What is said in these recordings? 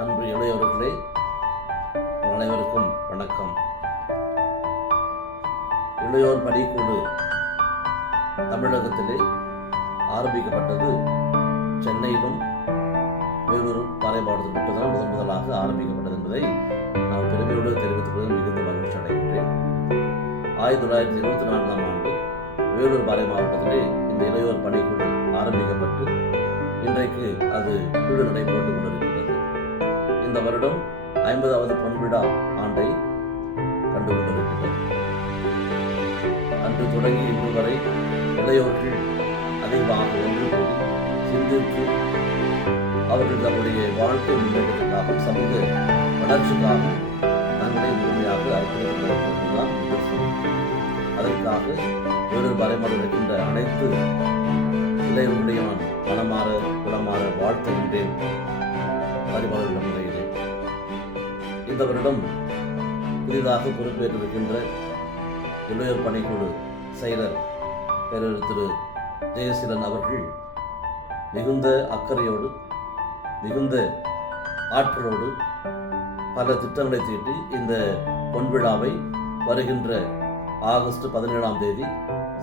அன்பு இளையவர்களே, அனைவருக்கும் வணக்கம். இளையோர் பணிக்குழு தமிழகத்திலே ஆரம்பிக்கப்பட்டது சென்னையிலும் வேலூரும் பாளையமாவட்டத்தில் மட்டும்தான் முதலாக ஆரம்பிக்கப்பட்டது என்பதை நான் பெருமையோடு தெரிவித்துக் கொள்வது மிகுந்த மகிழ்ச்சி அடைகின்றேன். 1924ஆம் ஆண்டு வேலூர் பாளைய மாவட்டத்திலே இந்த இளையோர் பணிக்குழு ஆரம்பிக்கப்பட்டு இன்றைக்கு அது குழு நடைபெற்றுக் கொண்டிருக்கிறது. இந்த வருடம் 50வது பொன்விழா ஆண்டை கண்டு கொண்டிருக்கிறது. அன்று தொடங்கி இன்று வரை இளையோர்கள் அதிகமாக ஒன்று கூடி சிந்தித்து அவர்கள் தன்னுடைய வாழ்க்கை முன்னேற்றத்திற்காகவும் சமூக வளர்ச்சிக்காகவும் தங்களை முழுமையாக அர்ப்பணித்திருப்பதுதான் நிதர்சனம். அதற்காக வேலூர் பாளையமாடு இருக்கின்ற அனைத்து இளையவர்களுடைய நான் மனமாற குணமாற வாழ்த்துகின்றேன். பரிமாறுகின்ற முறையிலே இந்த வருடம் புதிதாக பொறுப்பேற்றிருக்கின்ற இளையோர் பணிக்குழு செயலர் பேரறிஞர் திரு ஜெயசீலன் அவர்கள் மிகுந்த அக்கறையோடு மிகுந்த ஆற்றலோடு பல திட்டங்களை தீட்டி இந்த பொன்விழாவை வருகின்ற ஆகஸ்ட் 17ஆம் தேதி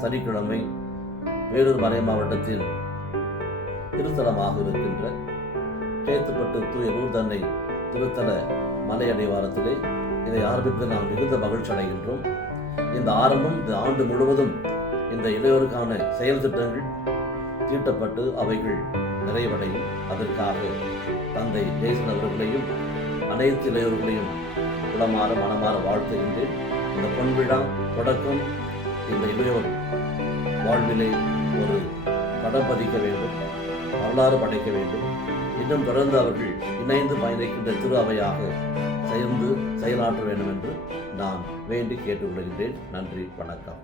சனிக்கிழமை வேலூர் பாளைய மாவட்டத்தின் திருத்தலமாக இருக்கின்ற சேத்துப்பட்டு தூய நூர்தன்னை திருத்தல மலை அடிவாரத்திலே இதை ஆரம்பிப்பதில் நாம் மிகுந்த மகிழ்ச்சி அடைகின்றோம். இந்த ஆரம்பம் இந்த ஆண்டு முழுவதும் இந்த இளையோருக்கான செயல் திட்டங்கள் தீட்டப்பட்டு அவைகள் நிறைவடையும். அதற்காக தந்தை ஜெயசன் அவர்களையும் அனைத்து இளையோர்களையும் குளமாற மனமாற வாழ்த்துகின்றேன். இந்த பொன்விழா தொடக்கம் இந்த இளையோர் வாழ்விலே ஒரு படம் பதிக்க வேண்டும், வரலாறு படைக்க வேண்டும். இன்னும் தொடர்ந்து அவர்கள் இணைந்து பயணிக்கின்ற திரு அவையாக சேர்ந்து செயலாற்ற வேண்டும் என்று நான் வேண்டி கேட்டுக்கொள்கின்றேன். நன்றி, வணக்கம்.